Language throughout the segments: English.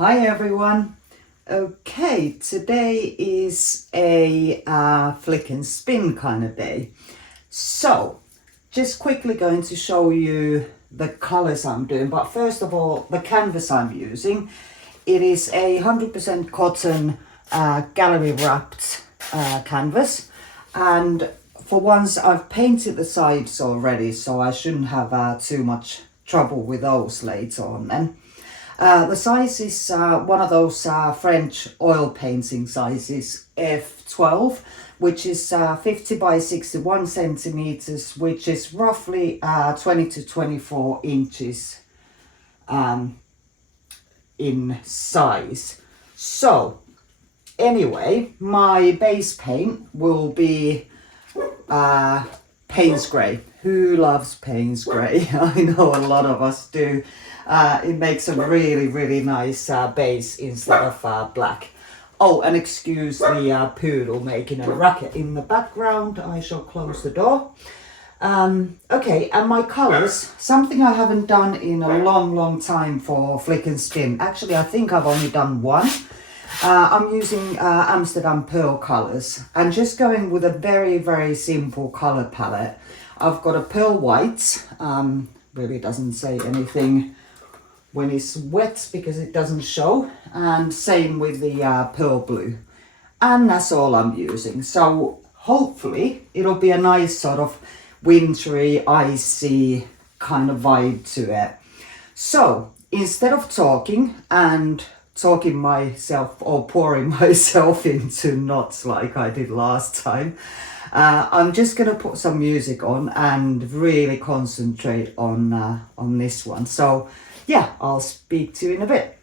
Hi everyone. Okay, today is a flick and spin kind of day. So, just quickly going to show you the colors I'm doing. But first of all, the canvas I'm using. It is a 100% cotton gallery wrapped canvas. And for once I've painted the sides already, so I shouldn't have too much trouble with those later on then. The size is one of those French oil painting sizes, F12, which is 50 by 61 centimeters, which is roughly 20 to 24 inches in size. So, anyway, my base paint will be Payne's Grey. Who loves Payne's Grey? I know a lot of us do. It makes a really nice base instead of black. Oh, and excuse the poodle making a racket in the background. I shall close the door. Okay, and my colours, something I haven't done in a long time for flick and spin. Actually, I think I've only done one. I'm using Amsterdam Pearl colours and just going with a very simple colour palette. I've got a pearl white, really doesn't say anything when it's wet because it doesn't show, and same with the pearl blue. And that's all I'm using. So hopefully it'll be a nice sort of wintry, icy kind of vibe to it. So instead of talking myself or pouring myself into knots like I did last time, I'm just gonna put some music on and really concentrate on this one. So yeah, I'll speak to you in a bit.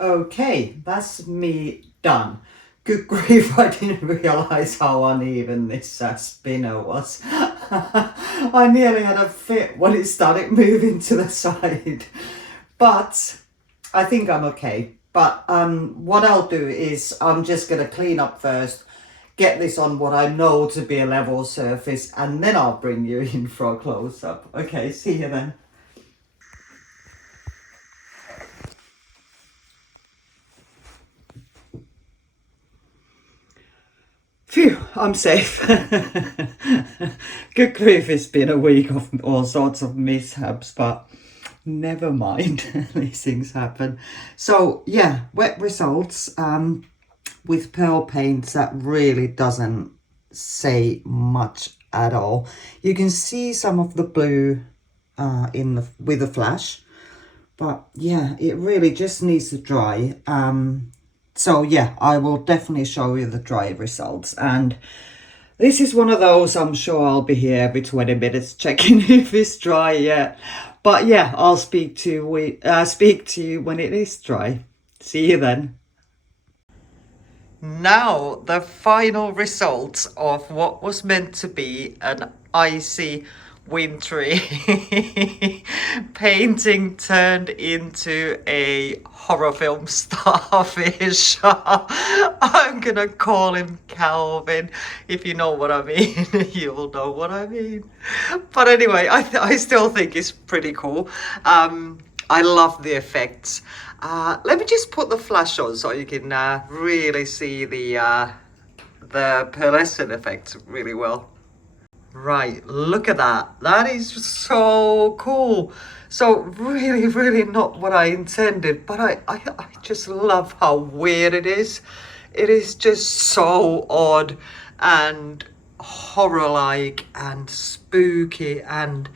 Okay, that's me done. Good grief, I didn't realize how uneven this spinner was. I nearly had a fit when it started moving to the side. But I think I'm okay. But what I'll do is I'm just going to clean up first, get this on what I know to be a level surface, and then I'll bring you in for a close-up. Okay, see you then. Phew, I'm safe. Good grief, it's been a week of all sorts of mishaps, but never mind. These things happen. So yeah, wet results with pearl paints that really doesn't say much at all. You can see some of the blue with the flash, but yeah, it really just needs to dry. So yeah, I will definitely show you the dry results. And this is one of those, I'm sure I'll be here every 20 minutes checking if it's dry yet. But yeah, I'll speak to you when it is dry. See you then. Now, the final results of what was meant to be an icy, wintry painting turned into a horror film starfish. I'm gonna call him Calvin. If you know what I mean, you'll know what I mean. But anyway, I still think it's pretty cool. I love the effects. Let me just put the flash on so you can really see the pearlescent effect really well. Right, look at that. That is so cool. So really, really not what I intended, but I just love how weird it is. It is just so odd and horror-like and spooky and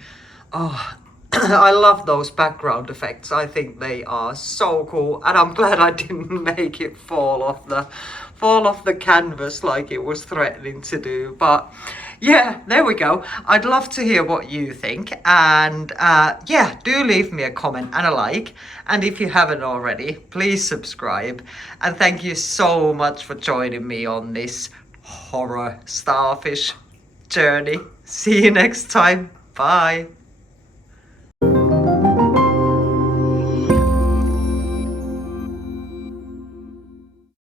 oh, I love those background effects. I think they are so cool, and I'm glad I didn't make it fall off the canvas like it was threatening to do. But yeah, there we go. I'd love to hear what you think, and yeah, do leave me a comment and a like. And if you haven't already, please subscribe. And thank you so much for joining me on this horror starfish journey. See you next time. Bye.